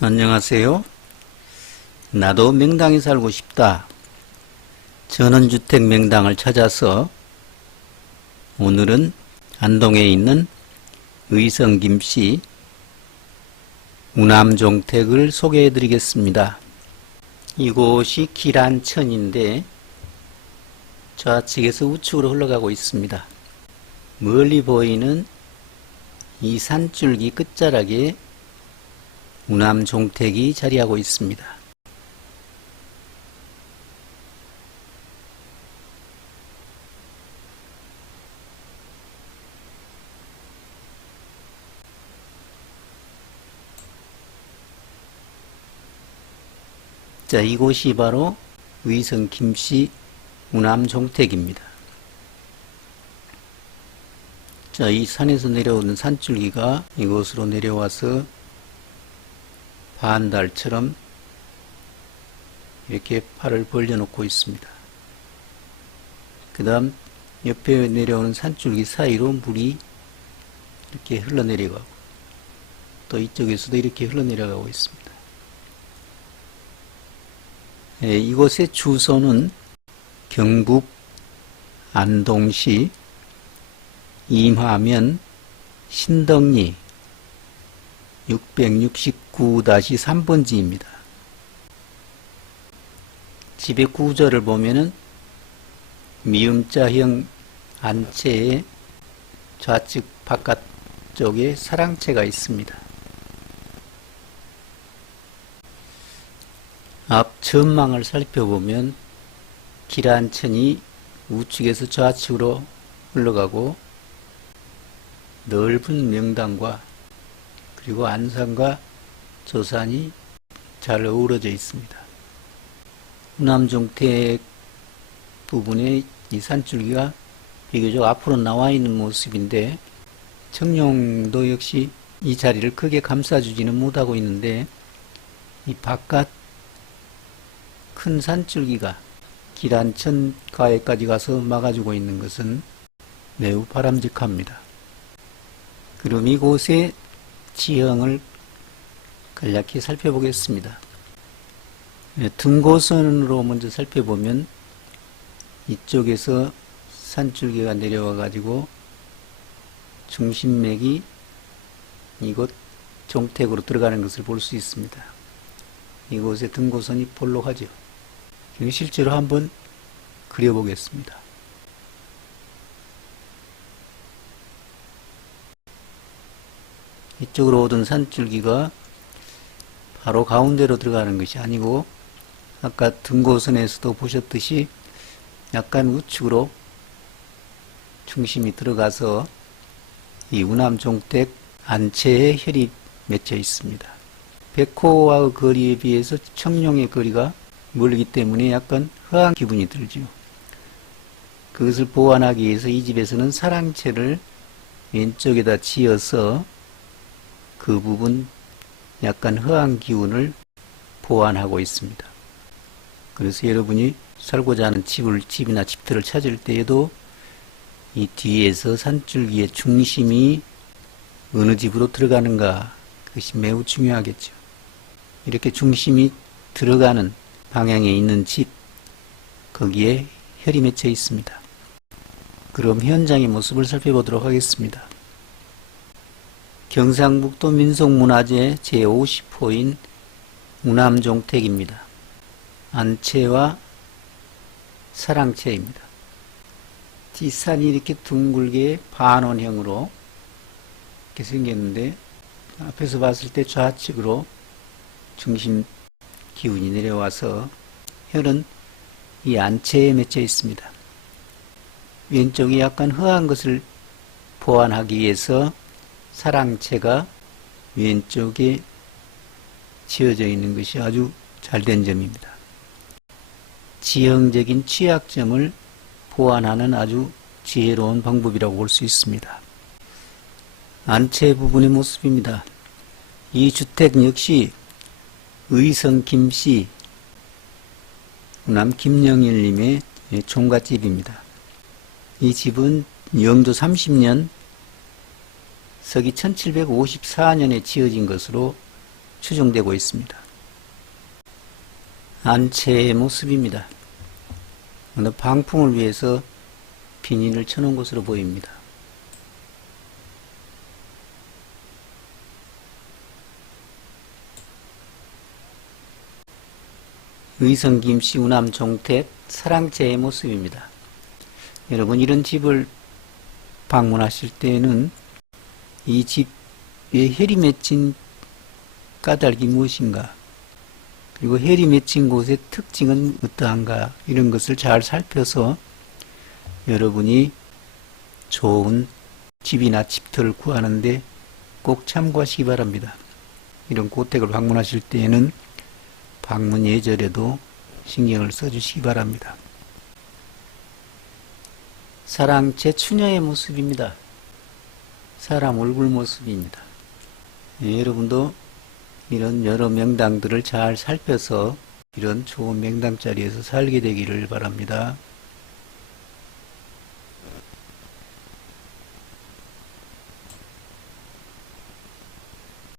안녕하세요. 나도 명당에 살고 싶다. 전원주택 명당을 찾아서 오늘은 안동에 있는 의성 김씨 우남종택을 소개해 드리겠습니다. 이곳이 기란천인데 좌측에서 우측으로 흘러가고 있습니다. 멀리 보이는 이 산줄기 끝자락에 우남 종택이 자리하고 있습니다. 자, 이곳이 바로 위성 김씨 우남 종택입니다. 자, 이 산에서 내려오는 산줄기가 이곳으로 내려와서 반달처럼 이렇게 팔을 벌려놓고 있습니다. 그 다음 옆에 내려오는 산줄기 사이로 물이 이렇게 흘러내려가고 또 이쪽에서도 이렇게 흘러내려가고 있습니다. 예, 이곳의 주소는 경북 안동시 임하면 신덕리 669-3번지입니다. 집의 구조를 보면은 미음자형 안채의 좌측 바깥쪽에 사랑채가 있습니다. 앞 전망을 살펴보면 기란천이 우측에서 좌측으로 흘러가고 넓은 명당과 그리고 안산과 조산이 잘 어우러져 있습니다. 남종택 부분에 이 산줄기가 비교적 앞으로 나와 있는 모습인데 청룡도 역시 이 자리를 크게 감싸주지는 못하고 있는데 이 바깥 큰 산줄기가 기란천 가에까지 가서 막아주고 있는 것은 매우 바람직합니다. 그럼 이곳의 지형을 간략히 살펴보겠습니다. 네, 등고선으로 먼저 살펴보면 이쪽에서 산줄기가 내려와 가지고 중심맥이 이곳 종택으로 들어가는 것을 볼 수 있습니다. 이곳의 등고선이 볼록하죠. 실제로 한번 그려보겠습니다. 이쪽으로 오던 산줄기가 바로 가운데로 들어가는 것이 아니고 아까 등고선에서도 보셨듯이 약간 우측으로 중심이 들어가서 이 우남종택 안채에 혈이 맺혀 있습니다. 백호와의 거리에 비해서 청룡의 거리가 멀기 때문에 약간 허한 기분이 들죠. 그것을 보완하기 위해서 이 집에서는 사랑채를 왼쪽에다 지어서 그 부분 약간 허한 기운을 보완하고 있습니다. 그래서 여러분이 살고자 하는 집을, 집이나 집들을 찾을 때에도 이 뒤에서 산줄기의 중심이 어느 집으로 들어가는가 그것이 매우 중요하겠죠. 이렇게 중심이 들어가는 방향에 있는 집, 거기에 혈이 맺혀 있습니다. 그럼 현장의 모습을 살펴보도록 하겠습니다. 경상북도 민속문화재 제50호인 우남종택입니다. 안채와 사랑채입니다. 뒷산이 이렇게 둥글게 반원형으로 이렇게 생겼는데 앞에서 봤을 때 좌측으로 중심 기운이 내려와서 혈은 이 안채에 맺혀 있습니다. 왼쪽이 약간 허한 것을 보완하기 위해서 사랑채가 왼쪽에 지어져 있는 것이 아주 잘된 점입니다. 지형적인 취약점을 보완하는 아주 지혜로운 방법이라고 볼 수 있습니다. 안채 부분의 모습입니다. 이 주택 역시 의성 김씨 남 김영일님의 총갓집입니다. 이 집은 영조 30년 서기 1754년에 지어진 것으로 추정되고 있습니다. 안채의 모습입니다. 방풍을 위해서 비닐을 쳐놓은 것으로 보입니다. 의성 김씨 우남 종택 사랑채의 모습입니다. 여러분 이런 집을 방문하실 때에는 이 집에 혈이 맺힌 까닭이 무엇인가 그리고 혈이 맺힌 곳의 특징은 어떠한가 이런 것을 잘 살펴서 여러분이 좋은 집이나 집터를 구하는데 꼭 참고하시기 바랍니다. 이런 고택을 방문하실 때에는 방문 예절에도 신경을 써주시기 바랍니다. 사랑 제 추녀의 모습입니다. 사람 얼굴 모습입니다. 예, 여러분도 이런 여러 명당들을 잘 살펴서 이런 좋은 명당 자리에서 살게 되기를 바랍니다.